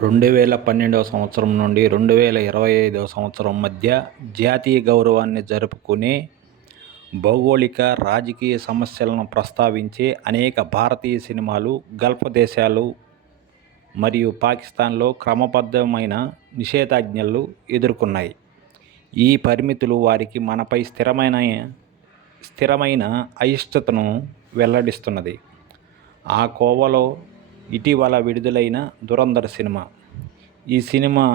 2012 సంవత్సరం నుండి 2025 సంవత్సరం మధ్య జాతీయ గౌరవాన్ని జరుపుకునే, భౌగోళిక, రాజకీయ సమస్యలను ప్రస్తావించే అనేక భారతీయ సినిమాలు గల్ఫ్ దేశాలు మరియు పాకిస్తాన్లో క్రమబద్ధమైన నిషేధాజ్ఞలు ఎదుర్కొన్నాయి. ఈ పరిమితులు వారికి మనపై స్థిరమైన అయిష్టతను వెల్లడిస్తున్నది. ఆ కోవలో ఇటీవల విడుదలైన ధురంధర్ సినిమా. ఈ సినిమా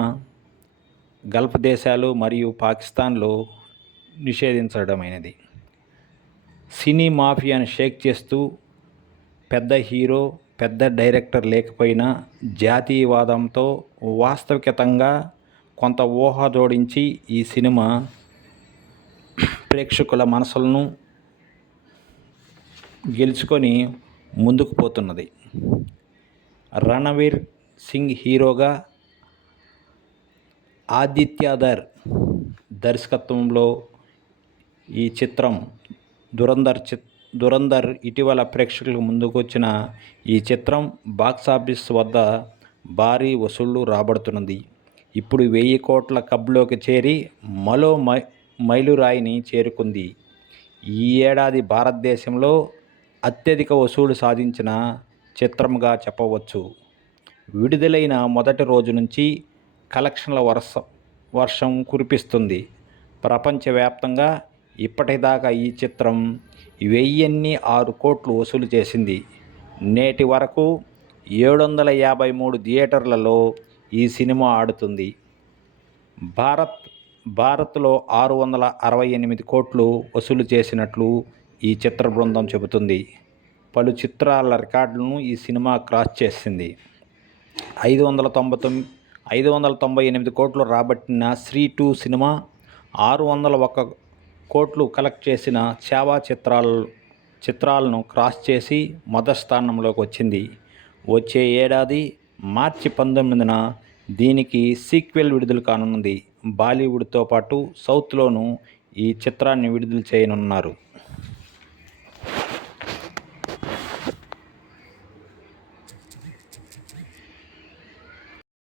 గల్ఫ్ దేశాలు మరియు పాకిస్తాన్లో నిషేధించడమైనది. సినీ మాఫియాను షేక్ చేస్తూ పెద్ద హీరో, పెద్ద డైరెక్టర్ లేకపోయినా జాతీయవాదంతో వాస్తవికతంగా కొంత ఊహ జోడించి ఈ సినిమా ప్రేక్షకుల మనసులను గెలుచుకొని ముందుకు పోతున్నది. రణవీర్ సింగ్ హీరోగా, ఆదిత్యధర్ దర్శకత్వంలో ఈ చిత్రం ధురంధర్ ఇటీవల ప్రేక్షకుల ముందుకు వచ్చిన ఈ చిత్రం బాక్సాఫీస్ వద్ద భారీ వసూళ్లు రాబడుతున్నది. ఇప్పుడు 1000 కోట్ల క్లబ్లోకి చేరి మరో మైలురాయిని చేరుకుంది. ఈ ఏడాది భారతదేశంలో అత్యధిక వసూలు సాధించిన చిత్రంగా చెప్పవచ్చు. విడుదలైన మొదటి రోజు నుంచి కలెక్షన్ల వర్షం కురిపిస్తుంది. ప్రపంచవ్యాప్తంగా ఇప్పటిదాకా ఈ చిత్రం 1006 కోట్లు వసూలు చేసింది. నేటి వరకు 753 థియేటర్లలో ఈ సినిమా ఆడుతుంది. భారత్లో 668 కోట్లు వసూలు చేసినట్లు ఈ చిత్ర బృందం చెబుతుంది. పలు చిత్రాల రికార్డులను ఈ సినిమా క్రాస్ చేసింది. 598 కోట్లు రాబట్టిన స్త్రీ 2 సినిమా 601 కోట్లు కలెక్ట్ చేసిన చావా చిత్రాలను క్రాస్ చేసి మొదటి స్థానంలోకి వచ్చింది. వచ్చే ఏడాది మార్చి 19న దీనికి సీక్వెల్ విడుదల కానున్నది. బాలీవుడ్తో పాటు సౌత్లోనూ ఈ చిత్రాన్ని విడుదల చేయనున్నారు.